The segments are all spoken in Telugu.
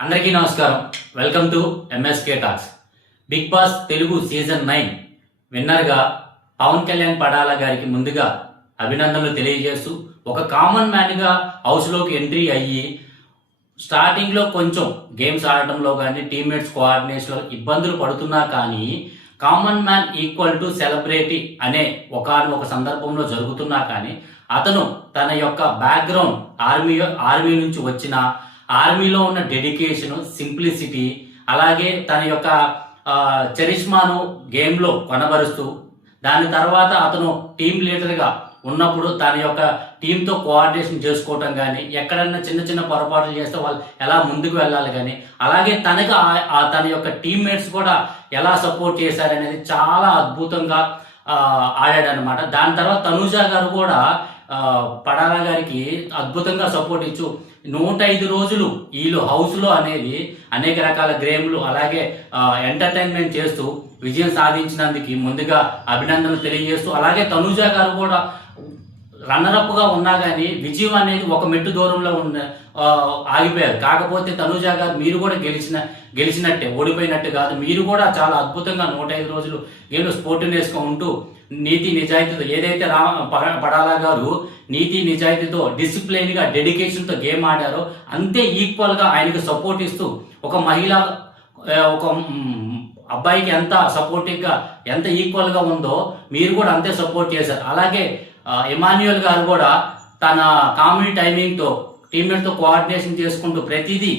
అందరికీ నమస్కారం. Welcome to MSK talks. Bigg Boss Telugu season 9 విన్నర్గా పవన్ కళ్యాణ్ పడాల గారికి ముందుగా అభినందనలు తెలియజేస్తూ ఒక కామన్ మ్యాన్గా హౌస్లోకి ఎంట్రీ అయ్యి స్టార్టింగ్లో కొంచెం గేమ్స్ ఆడటంలో కానీ టీమ్మేట్స్ కోఆర్డినేషన్లో ఇబ్బందులు పడుతున్నా కానీ common man equal to celebrity అనే ఒక సందర్భంలో జరుగుతున్నా కానీ అతను తన యొక్క బ్యాక్గ్రౌండ్ ఆర్మీ నుంచి వచ్చిన ఆర్మీలో ఉన్న డెడికేషన్, సింప్లిసిటీ, అలాగే తన యొక్క చరిష్మాను గేమ్లో కనబరుస్తూ దాని తర్వాత అతను టీం లీడర్గా ఉన్నప్పుడు తన యొక్క టీంతో కోఆర్డినేషన్ చేసుకోవటం కానీ ఎక్కడన్నా చిన్న చిన్న పొరపాట్లు చేస్తే వాళ్ళు ఎలా ముందుకు వెళ్ళాలి కానీ అలాగే తనకు తన యొక్క టీమ్మేట్స్ కూడా ఎలా సపోర్ట్ చేశారనేది చాలా అద్భుతంగా ఆడాడనమాట. దాని తర్వాత తనూజ గారు కూడా పడాల గారికి అద్భుతంగా సపోర్ట్ ఇచ్చు 105 రోజులు వీళ్ళు హౌస్లో అనేది అనేక రకాల గేమ్లు అలాగే ఎంటర్టైన్మెంట్ చేస్తూ విజయం సాధించినందుకు ముందుగా అభినందనలు తెలియజేస్తూ అలాగే తనూజ గారు కూడా రన్నరప్గా ఉన్నా కానీ విజయం అనేది ఒక మెట్టు దూరంలో ఆగిపోయారు. కాకపోతే తనూజ గారు మీరు కూడా గెలిచినట్టే, ఓడిపోయినట్టు కాదు. మీరు కూడా చాలా అద్భుతంగా 105 రోజులు గేమ్లో స్పోర్టివ్నెస్గా ఉంటూ నీతి నిజాయితీతో ఏదైతే పడాలా గారు నీతి నిజాయితీతో డిసిప్లైన్గా డెడికేషన్తో గేమ్ ఆడారో అంతే ఈక్వల్గా ఆయనకు సపోర్ట్ ఇస్తూ ఒక మహిళ ఒక అబ్బాయికి ఎంత సపోర్టివ్గా ఎంత ఈక్వల్గా ఉందో మీరు కూడా అంతే సపోర్ట్ చేశారు. అలాగే ఇమాన్యుయల్ గారు కూడా తన కామెడీ టైమింగ్తో టీమ్మేట్తో కోఆర్డినేషన్ చేసుకుంటూ ప్రతిదీ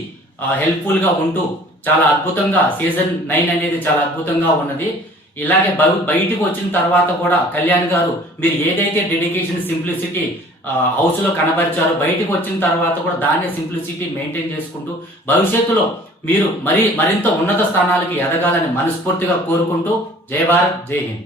హెల్ప్ఫుల్గా ఉంటూ చాలా అద్భుతంగా సీజన్ 9 అనేది చాలా అద్భుతంగా ఉన్నది. ఇలాగే బయటికి వచ్చిన తర్వాత కూడా కళ్యాణ్ గారు మీరు ఏదైతే డెడికేషన్, సింప్లిసిటీ హౌస్లో కనబరిచారో బయటకు వచ్చిన తర్వాత కూడా దాన్నే సింప్లిసిటీ మెయింటైన్ చేసుకుంటూ భవిష్యత్తులో మీరు మరింత ఉన్నత స్థానాలకి ఎదగాలని మనస్ఫూర్తిగా కోరుకుంటూ జై భారత్, జై హింద్.